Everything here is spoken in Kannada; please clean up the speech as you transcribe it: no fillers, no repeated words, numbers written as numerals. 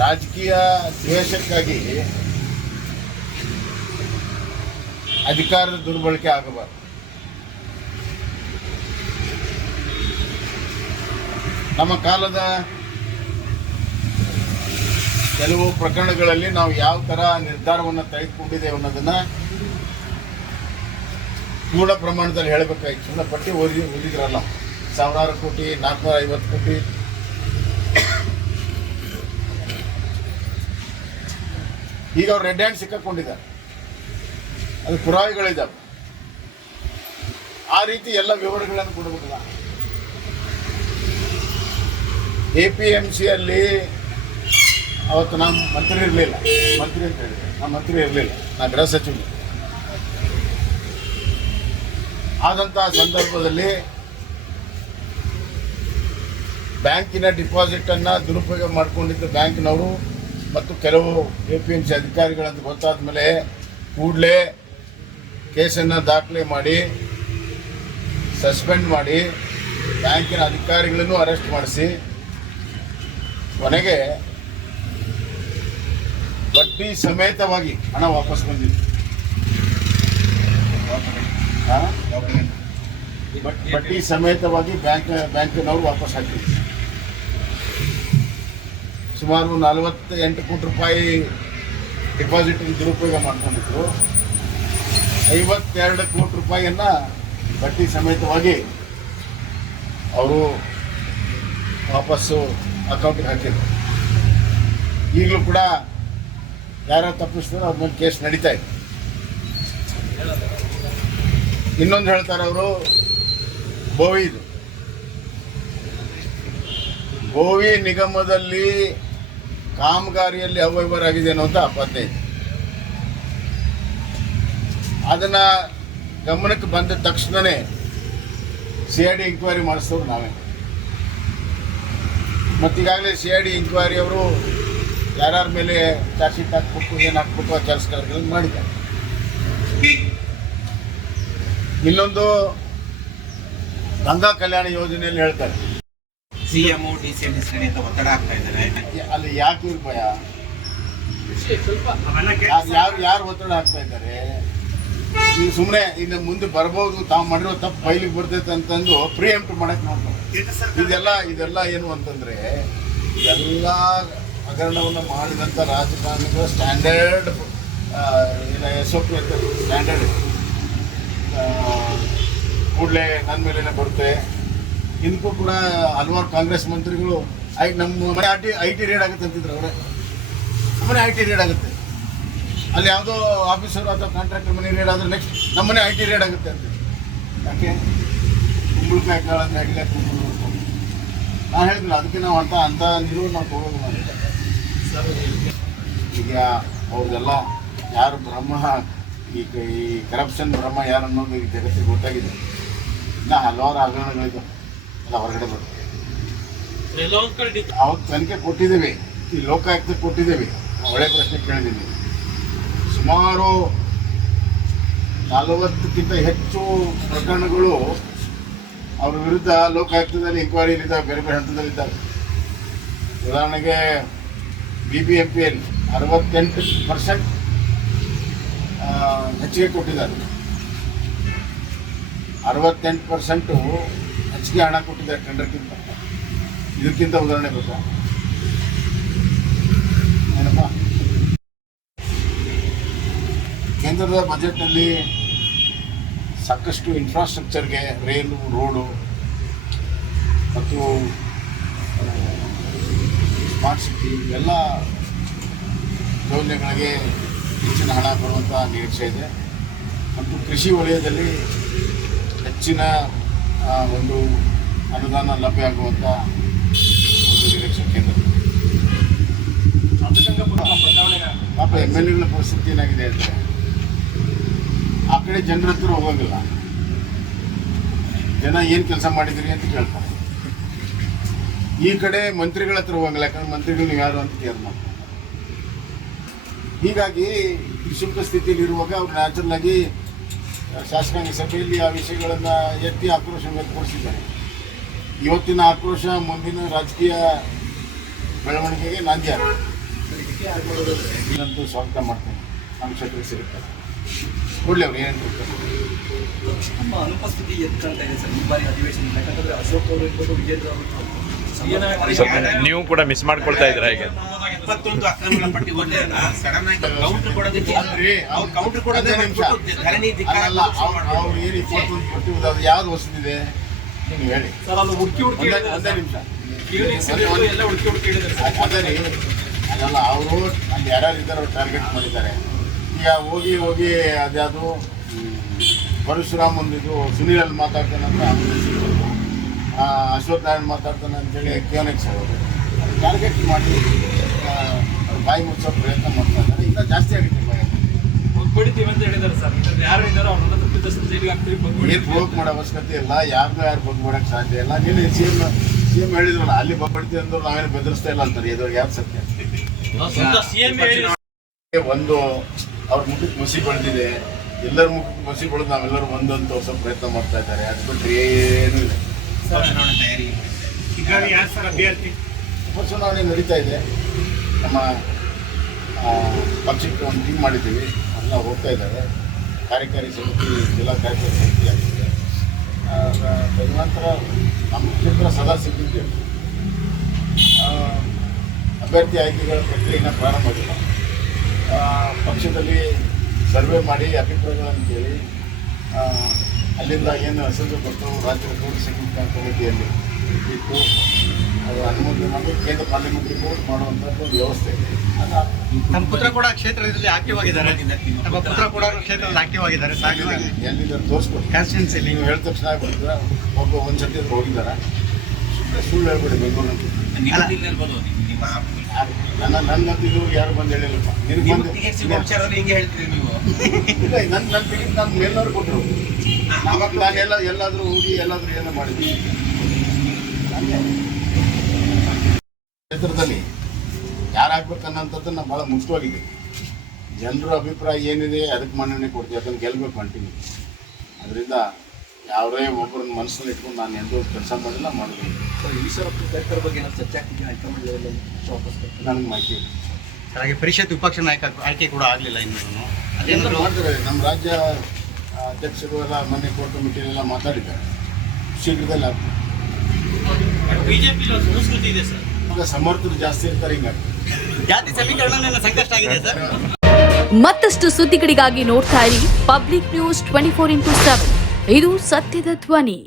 ರಾಜಕೀಯ ದ್ವೇಷಕ್ಕಾಗಿ ಅಧಿಕಾರದ ದುರ್ಬಳಕೆ ಆಗಬಾರದು. ನಮ್ಮ ಕಾಲದ ಕೆಲವು ಪ್ರಕರಣಗಳಲ್ಲಿ ನಾವು ಯಾವ ಥರ ನಿರ್ಧಾರವನ್ನು ತೆಗೆದುಕೊಂಡಿದ್ದೇವೆ ಅನ್ನೋದನ್ನು ಪೂರ್ಣ ಪ್ರಮಾಣದಲ್ಲಿ ಹೇಳಬೇಕಾಗಿತ್ತು. ಸುಮ್ಮನೆ ಪಟ್ಟಿ ಓದಿದ್ರಲ್ಲ, ಸಾವಿರಾರು ಕೋಟಿ, 450 ಕೋಟಿ. ಈಗ ಅವ್ರು ರೆಡ್ ಹ್ಯಾಂಡ್ ಸಿಕ್ಕಾಕೊಂಡಿದ್ದಾರೆ, ಅದು ಪುರಾವೆಗಳಿದ್ದಾವೆ. ಆ ರೀತಿ ಎಲ್ಲ ವಿವರಗಳನ್ನು ಕೊಡಬೇಕಲ್ಲ. APMCಯಲ್ಲಿ ಅವತ್ತು ನಾನು ಮಂತ್ರಿ ಇರಲಿಲ್ಲ, ಮಂತ್ರಿ ಅಂತ ಹೇಳಿದೆ, ನಾನು ಮಂತ್ರಿ ಇರಲಿಲ್ಲ, ನಾನು ಗೃಹ ಸಚಿವ. ಆದಂಥ ಸಂದರ್ಭದಲ್ಲಿ ಬ್ಯಾಂಕಿನ ಡಿಪಾಸಿಟನ್ನು ದುರುಪಯೋಗ ಮಾಡಿಕೊಂಡಿದ್ದ ಬ್ಯಾಂಕಿನವರು ಮತ್ತು ಕೆಲವು APMC ಅಧಿಕಾರಿಗಳಂತ ಗೊತ್ತಾದ ಮೇಲೆ ಕೂಡಲೇ ಕೇಸನ್ನು ದಾಖಲೆ ಮಾಡಿ ಸಸ್ಪೆಂಡ್ ಮಾಡಿ ಬ್ಯಾಂಕಿನ ಅಧಿಕಾರಿಗಳನ್ನು ಅರೆಸ್ಟ್ ಮಾಡಿಸಿ ಕೊನೆಗೆ ಬಡ್ಡಿ ಸಮೇತವಾಗಿ ಹಣ ವಾಪಸ್ ಬಂದಿದೆ. ಬಡ್ಡಿ ಸಮೇತವಾಗಿ ಬ್ಯಾಂಕಿನವರು ವಾಪಸ್ ಹಾಕಿದ್ರು. ಸುಮಾರು 48 ಕೋಟಿ ರೂಪಾಯಿ ಡಿಪಾಸಿಟ್ ದುರುಪಯೋಗ ಮಾಡ್ಕೊಂಡಿದ್ರು. 52 ಕೋಟಿ ರೂಪಾಯಿಯನ್ನು ಬಡ್ಡಿ ಸಮೇತವಾಗಿ ಅವರು ವಾಪಸ್ಸು ಅಕೌಂಟಿಗೆ ಹಾಕಿದ್ರು. ಈಗಲೂ ಕೂಡ ಯಾರು ತಪ್ಪಿಸಿದ್ರು ಅವ್ರ ಮೇಲೆ ಕೇಸ್ ನಡೀತಾ ಇದೆ. ಇನ್ನೊಂದು ಹೇಳ್ತಾರೆ ಅವರು, ಗೋವಿ ನಿಗಮದಲ್ಲಿ ಕಾಮಗಾರಿಯಲ್ಲಿ ಅವ್ಯವಹಾರ ಆಗಿದೆ ಅನ್ನುವಂಥ ಆಪಾದನೆ ಇದೆ. ಅದನ್ನು ಗಮನಕ್ಕೆ ಬಂದ ತಕ್ಷಣವೇ CID ಎಂಕ್ವೈರಿ ಮಾಡಿಸಿದವರು ನಾವೇ. ಮತ್ತೀಗಾಗಲೇ CID ಎಂಕ್ವೈರಿ ಅವರು ಯಾರ್ಯಾರ ಮೇಲೆ ಚಾರ್ಜ್ ಶೀಟ್ ಹಾಕ್ಬಿಟ್ಟು ಏನು ಹಾಕ್ಬಿಟ್ಟು ಆ ಕೆಲಸ ಕಾರ್ಯಗಳನ್ನು ಮಾಡಿದ್ದಾರೆ. ಇನ್ನೊಂದು ಗಂಗಾ ಕಲ್ಯಾಣ ಯೋಜನೆಯಲ್ಲಿ ಹೇಳ್ತಾರೆ CM DCM ಅಂತ ಒತ್ತಡ ಆಗ್ತಾ ಇದ್ದಾರೆ. ಅಲ್ಲಿ ಯಾಕೆ ಇವ್ರ ಭಯ? ಯಾರು ಒತ್ತಡ ಆಗ್ತಾ ಇದ್ದಾರೆ? ಈಗ ಸುಮ್ಮನೆ ಇನ್ನು ಮುಂದೆ ಬರ್ಬೋದು, ತಾವು ಮಾಡಿರೋ ತಪ್ಪು ಬಯಲಿಗೆ ಬರ್ತೈತೆ ಅಂತಂದು ಪ್ರಿಯಂಪ್ಟ್ ಮಾಡಕ್ಕೆ ನೋಡ್ತಾರೆ. ಇದೆಲ್ಲ ಏನು ಅಂತಂದರೆ, ಎಲ್ಲ ಹಗರಣವನ್ನು ಮಾಡಿದಂಥ ರಾಜಕಾರಣಿಗಳ ಸ್ಟ್ಯಾಂಡರ್ಡ್ SOP ಅಂತ ಸ್ಟ್ಯಾಂಡರ್ಡ್ ಕೂಡಲೇ ನನ್ನ ಮೇಲೇ ಬರುತ್ತೆ. ಇದಕ್ಕೂ ಕೂಡ ಹಲವಾರು ಕಾಂಗ್ರೆಸ್ ಮಂತ್ರಿಗಳು ನಮ್ಮ ಮನೆ IT ರೇಡ್ ಆಗುತ್ತೆ ಅಂತಿದ್ರು. ಅವರೇ ನಮ್ಮನೆ IT ರೇಡ್ ಆಗುತ್ತೆ, ಅಲ್ಲಿ ಯಾವುದೋ ಆಫೀಸರು ಅಥವಾ ಕಾಂಟ್ರಾಕ್ಟರ್ ಮನೆ ರೇಡ್ ಆದರೆ ನೆಕ್ಸ್ಟ್ ನಮ್ಮನೆ IT ರೇಡ್ ಆಗುತ್ತೆ ಅಂತ. ಯಾಕೆ ಕುಂಬಳಕಾಯಿ ಕಾಳಂದ್ರೆ ಅಡಿಗೆ ನಾನು ಹೇಳಿದ್ರು, ಅದಕ್ಕೆ ನಾವು ಅಂಥ ನೀರು ನಾವು ತೊಗೊಳ್ಳೋದು ಅಂತ. ಈಗ ಅವ್ರದ್ದೆಲ್ಲ ಯಾರು ಬ್ರಹ್ಮ, ಈ ಕರಪ್ಷನ್ ಬ್ರಹ್ಮ ಯಾರು ಅನ್ನೋದು ಈ ಜಗತ್ತಿಗೆ ಗೊತ್ತಾಗಿದೆ. ಇನ್ನು ಹಲವಾರು ಹಗರಣಗಳಿದೆ, ಎಲ್ಲ ಹೊರಗಡೆ ಬರ್ತದೆ. ಅವತ್ತು ತನಿಖೆ ಕೊಟ್ಟಿದ್ದೇವೆ, ಈ ಲೋಕಾಯುಕ್ತಕ್ಕೆ ಕೊಟ್ಟಿದ್ದೇವೆ. ಒಳ್ಳೆ ಪ್ರಶ್ನೆ ಕೇಳಿದ್ದೀನಿ. ಸುಮಾರು 40ಕ್ಕಿಂತ ಹೆಚ್ಚು ಪ್ರಕರಣಗಳು ಅವ್ರ ವಿರುದ್ಧ ಲೋಕಾಯುಕ್ತದಲ್ಲಿ ಎಂಕ್ವೈರಿಲಿದ್ದಾವೆ, ಬೇರೆ ಬೇರೆ ಹಂತದಲ್ಲಿದ್ದಾವೆ. ಉದಾಹರಣೆಗೆ BBMPಯಲ್ಲಿ 68% ಹೆಚ್ಚಿಗೆ ಕೊಟ್ಟಿದ್ದಾರೆ. 68% ಹೆಚ್ಚಿಗೆ ಹಣ ಕೊಟ್ಟಿದ್ದಾರೆ ಟೆಂಡರ್ಗಿಂತ. ಇದಕ್ಕಿಂತ ಉದಾಹರಣೆ ಬೇಕಾ? ಏನಪ್ಪ, ಕೇಂದ್ರದ ಬಜೆಟ್ನಲ್ಲಿ ಸಾಕಷ್ಟು ಇನ್ಫ್ರಾಸ್ಟ್ರಕ್ಚರ್ಗೆ, ರೈಲು, ರೋಡು ಮತ್ತು ಸ್ಮಾರ್ಟ್ ಸಿಟಿ ಎಲ್ಲ ಯೋಜನೆಗಳಿಗೆ ಹೆಚ್ಚಿನ ಹಣ ಬರುವಂಥ ನಿರೀಕ್ಷೆ ಇದೆ. ಮತ್ತು ಕೃಷಿ ವಲಯದಲ್ಲಿ ಹೆಚ್ಚಿನ ಒಂದು ಅನುದಾನ ಲಭ್ಯ ಆಗುವಂಥ ಒಂದು ನಿರೀಕ್ಷೆ ಕೇಂದ್ರ. ಪಾಪ MLAಗಳ ಪರಿಸ್ಥಿತಿ ಏನಾಗಿದೆ ಅಂದರೆ, ಆ ಕಡೆ ಜನರ ಹತ್ರ ಹೋಗೋಂಗಿಲ್ಲ. ಜನ ಏನು ಕೆಲಸ ಮಾಡಿದ್ದೀರಿ ಅಂತ ಕೇಳ್ತಾರೆ. ಈ ಕಡೆ ಮಂತ್ರಿಗಳ ಹತ್ರ ಹೋಗಂಗಿಲ್ಲ, ಯಾಕಂದ್ರೆ ಮಂತ್ರಿಗಳು ಯಾರು ಅಂತ ಕೇರ್ ಮಾಡ್ತಾರೆ. ಹೀಗಾಗಿ ತ್ರಿಶಂಕ ಸ್ಥಿತಿಯಲ್ಲಿರುವಾಗ ಅವ್ರು ನ್ಯಾಚುರಲ್ ಆಗಿ ಶಾಸಕಾಂಗ ಸಭೆಯಲ್ಲಿ ಆ ವಿಷಯಗಳನ್ನು ಎತ್ತಿ ಆಕ್ರೋಶ ವ್ಯಕ್ತಪಡಿಸಿದ್ದಾರೆ. ಇವತ್ತಿನ ಆಕ್ರೋಶ ಮುಂದಿನ ರಾಜಕೀಯ ಬೆಳವಣಿಗೆಗೆ ನಾಂದಿ ಆಗುತ್ತೆ. ಇದಂತೂ ಸ್ವಾಗತ ಮಾಡ್ತೀನಿ. ನಮ್ಮ ಕ್ಷೇತ್ರಕ್ಕೆ ಸಿಗುತ್ತೆ ಕೊಡಲಿ ಅವ್ರು ಏನು ನಮ್ಮ ಅನುಪಸ್ಥಿತಿ ಎತ್ತಂತ ಇದೆ ಸರ್ ಈ ಬಾರಿ ಅಧಿವೇಶನ. ಯಾಕಂದ್ರೆ ಅಶೋಕ್ ಅವರು ಇರ್ಬೋದು, ವಿಜೇಂದ್ರ ಅವರು ನೀವು ಕೂಡ ಮಿಸ್ ಮಾಡ್ಕೊಳ್ತಾ ಇದ್ದೀರಾ ಈಗ? 21 ಅಕ್ರಮಗಳ ಪಟ್ಟಿ ಓದಿರಲ್ಲ, ಸಡನ್ ಆಗಿ ಕೌಂಟರ್ ಕೊಡೋದಕ್ಕೆ ಅವ್ರು ಕೌಂಟರ್ ಕೊಡೋದಕ್ಕೆ ಧರಣಿ ಧಿಕ್ಕಾರ ಅಲ್ಲ ಅವ್ರು ಏನು 21 ಪಟ್ಟಿ ಅದು ಯಾವ್ದು ಹೊಸದಿದೆ ನೀವು ಹೇಳಿ ಸರ್ ಅಲ್ಲಿ ಹುಡುಕಿ ಒಂದೇ ನಿಮಿಷ ಎಲ್ಲ ಹುಡುಕಿ ಹೇಳಿದ್ದಾರೆ. ಅದೇ ರೀ ಅಲ್ಲ ಅವರು ಅಲ್ಲಿ ಯಾರ್ಯಾರು ಇದ್ದಾರೆ ಅವ್ರು ಟಾರ್ಗೆಟ್ ಮಾಡಿದ್ದಾರೆ. ಈಗ ಹೋಗಿ ಅದ್ಯಾವುದು ಪರಶುರಾಮ್ ಒಂದಿದು ಸುನೀಲ್ ಅಲ್ಲಿ ಮಾತಾಡ್ತಾನಂತ ಅಶ್ವಥ್ ನಾರಾಯಣ್ ಮಾತಾಡ್ತಾನೆ ಅಂತೇಳಿ ಕ್ಯೂನೆಕ್ಸ್ ಅವರು ಟಾರ್ಗೆಟ್ ಮಾಡಿ ಬಾಯಿ ಮುಚ್ಚೋ ಪ್ರಯತ್ನ ಮಾಡ್ತಾ ಇದ್ದಾರೆ. ಇನ್ನೂ ಜಾಸ್ತಿ ಆಗುತ್ತೆ ಬಾಯಿ ಬಗ್ಬಡಿತೀವಿ ಅಂತ ಹೇಳಿದ್ದಾರೆ ಸರ್. ಯಾರು ಇದ್ದಾರೋ ಅವ್ರನ್ನ ತಪ್ಪಿದಷ್ಟು ಜೈಲಿಗೆ ಹಾಕ್ತೀವಿ. ಏನು ಪ್ರೋಕ್ ಮಾಡೋ ಅವಶ್ಯಕತೆ ಇಲ್ಲ. ಯಾರು ಬಗ್ಬಿಡೋಕ್ಕೆ ಸಾಧ್ಯ ಇಲ್ಲ. ನೀನು ಸಿ ಎಂ ಹೇಳಿದ್ರಲ್ಲ ಅಲ್ಲಿ ಬಗ್ಬಿಡ್ತೀವಿ ಅಂದ್ರು ನಾವೇನು ಬೆದರಿಸ್ತಾ ಇಲ್ಲ ಅಂತಾರೆ. ಇದು ಯಾರು ಸತ್ಯ? ಒಂದು ಅವ್ರ ಮುಖಕ್ಕೆ ಮಸಿ ಬೆಳೆದಿದೆ, ಎಲ್ಲರ ಮುಖಕ್ಕೆ ಮಸಿ ಬೆಳೆದು ನಾವೆಲ್ಲರೂ ಒಂದೊಂದು ತೋರಿಸೋ ಪ್ರಯತ್ನ ಮಾಡ್ತಾ ಇದ್ದಾರೆ. ಅದು ಬಿಟ್ಟರೆ ಏನೂ ಇಲ್ಲ. ಚುನಾವಣೆ ತಯಾರಿ ಹೀಗಾಗಿ ಯಾರು ಸರ್ ಅಭ್ಯರ್ಥಿ? ಉಪಚುನಾವಣೆ ನಡೀತಾ ಇದೆ. ನಮ್ಮ ಪಕ್ಷಕ್ಕೆ ಒಂದು ಟೀಮ್ ಮಾಡಿದ್ದೀವಿ, ಎಲ್ಲ ಹೋಗ್ತಾ ಇದ್ದಾರೆ. ಕಾರ್ಯಕಾರಿ ಸಮಿತಿ, ಜಿಲ್ಲಾ ಕಾರ್ಯಕಾರಿ ಸಮಿತಿ ಆಗಿದೆ. ತದನಂತರ ನಮ್ಮ ಕ್ಷೇತ್ರ ಸದಾ ಸಿದ್ದಿದ್ದೇವೆ. ಅಭ್ಯರ್ಥಿ ಆಯ್ಕೆಗಳ ಪ್ರಕ್ರಿಯೆಯನ್ನು ಪ್ರಾರಂಭ ಆಗಿಲ್ಲ. ಪಕ್ಷದಲ್ಲಿ ಸರ್ವೆ ಮಾಡಿ ಅಭಿಪ್ರಾಯಗಳನ್ನು ಕೇಳಿ ಅಲ್ಲಿಂದ ಏನು ಅಸಲು ಬರ್ತವೆ ರಾಜ್ಯದ ಕೋರ್ಟ್ ಸಂಗೀತ ಕಮಿಟಿಯಲ್ಲಿ ಇತ್ತು. ಅದು ಅನುಮೋದನೆ ಮಾಡಿ ಕೇಂದ್ರ ಪಾರ್ಲಿಮೆಂಟ್ರಿ ಕೋರ್ಟ್ ಮಾಡುವಂಥದ್ದು ಒಂದು ವ್ಯವಸ್ಥೆ ಇದೆ. ನಮ್ಮ ಪುತ್ರ ಕೂಡ ಕ್ಷೇತ್ರದಲ್ಲಿ ಆಕ್ಟಿವ್ ಆಗಿದ್ದಾರೆ. ನಮ್ಮ ಪುತ್ರ ಕೂಡ ಕ್ಷೇತ್ರದಲ್ಲಿ ಆಕ್ಟಿವ್ ಆಗಿದ್ದಾರೆ. ಎಲ್ಲಿದ್ದಾರೆ ತೋರಿಸ್ಕೊಡಿ. ಕಾನ್ಸ್ಟಿಟ್ಯೂನ್ಸಿಯಲ್ಲಿ ನೀವು ಹೇಳಿದ ತಕ್ಷಣ ಆಗ್ಬಿಟ್ಟಿದ್ರೆ ಒಂದು ಸತಿ ಅದು ಹೋಗಿದ್ದಾರೆ. ಸುಳ್ಳು ಹೇಳ್ಬೇಡಿ ಬೆಂಗಳೂರಲ್ಲಿ. ಇರ್ಬೋದು ನಿಮ್ಮ ನನ್ನಂತ ಇದುವರೆಗೆ ಯಾರು ಬಂದು ಹೇಳಿಲ್ಲಪ್ಪ. ನಿನಗೆ ಬಂದು ವಿಚಾರದಲ್ಲಿ ಹಿಂಗೆ ಹೇಳ್ತೀರಿ ನೀವು. ಇಲ್ಲ ನನ್ನ ಟಿಕೆಟ್ ನಾನು ಮೇಲ್ನವ್ರು ಕೊಟ್ಟರು. ಅವಾಗ ನಾನು ಎಲ್ಲಾದರೂ ಹೋಗಿ ಎಲ್ಲಾದರೂ ಏನೋ ಮಾಡಿದ್ದೀನಿ. ಕ್ಷೇತ್ರದಲ್ಲಿ ಯಾರು ಆಗ್ಬೇಕನ್ನೋಂಥದ್ದನ್ನು ಭಾಳ ಮುಖ್ಯವಾಗಿದೆ. ಜನರ ಅಭಿಪ್ರಾಯ ಏನಿದೆ ಅದಕ್ಕೆ ಮನ್ನಣೆ ಕೊಡ್ತೀವಿ. ಅದನ್ನು ಗೆಲ್ಲಬೇಕು ಕಂಟಿನ್ಯೂ. ಅದರಿಂದ ಯಾವುದೇ ಒಬ್ಬರನ್ನ ಮನಸ್ಸಲ್ಲಿ ಇಟ್ಕೊಂಡು ನಾನು ಎಂದೂ ಕೆಲಸ ಮಾಡಿಲ್ಲ, ಮಾಡಿದ್ದೀನಿ. ಈಶ್ವರಪ್ಪ ಸರ್ಕಾರ ಬಗ್ಗೆ ಏನಾದ್ರು ಚರ್ಚೆ ಆಗ್ತಿದೆ? ಹೈಕಮಾಂಡ್ ಲೆವೆಲಲ್ಲಿ ವಾಪಸ್ ನನಗೆ ಮಾಹಿತಿ ಇದೆ. ಹಾಗೆ ಪರಿಷತ್ ವಿಪಕ್ಷ ನಾಯಕ ಆಯ್ಕೆ ಕೂಡ ಆಗಲಿಲ್ಲ ಇನ್ನೂ. ಅದೇನಾದ್ರು ಮಾಡ್ತಾರೆ. ನಮ್ಮ ರಾಜ್ಯ ಅಧ್ಯಕ್ಷರು ಎಲ್ಲ ಮೊನ್ನೆ ಕೋರ್ ಕಮಿಟಿಯಲ್ಲೆಲ್ಲ ಮಾತಾಡಿದ್ದಾರೆ. ಶೀಘ್ರದಲ್ಲಿ ಆಗ್ತದೆ. ಬಿಜೆಪಿ ಸಂಸ್ಕೃತಿ ಇದೆ ಸರ್. ಈಗ ಸಮರ್ಥರು ಜಾಸ್ತಿ ಇರ್ತಾರೆ. ಹಿಂಗಾಗಿ ಜಾತಿ ಸಮೀಕರಣ ಸಂಕಷ್ಟ ಆಗಿದೆ ಸರ್. ಮತ್ತಷ್ಟು ಸುದ್ದಿಗಳಿಗಾಗಿ ನೋಡ್ತಾ ಇರಿ ಪಬ್ಲಿಕ್ ನ್ಯೂಸ್ 24x7. ಇದು ಸತ್ಯದ ಧ್ವನಿ.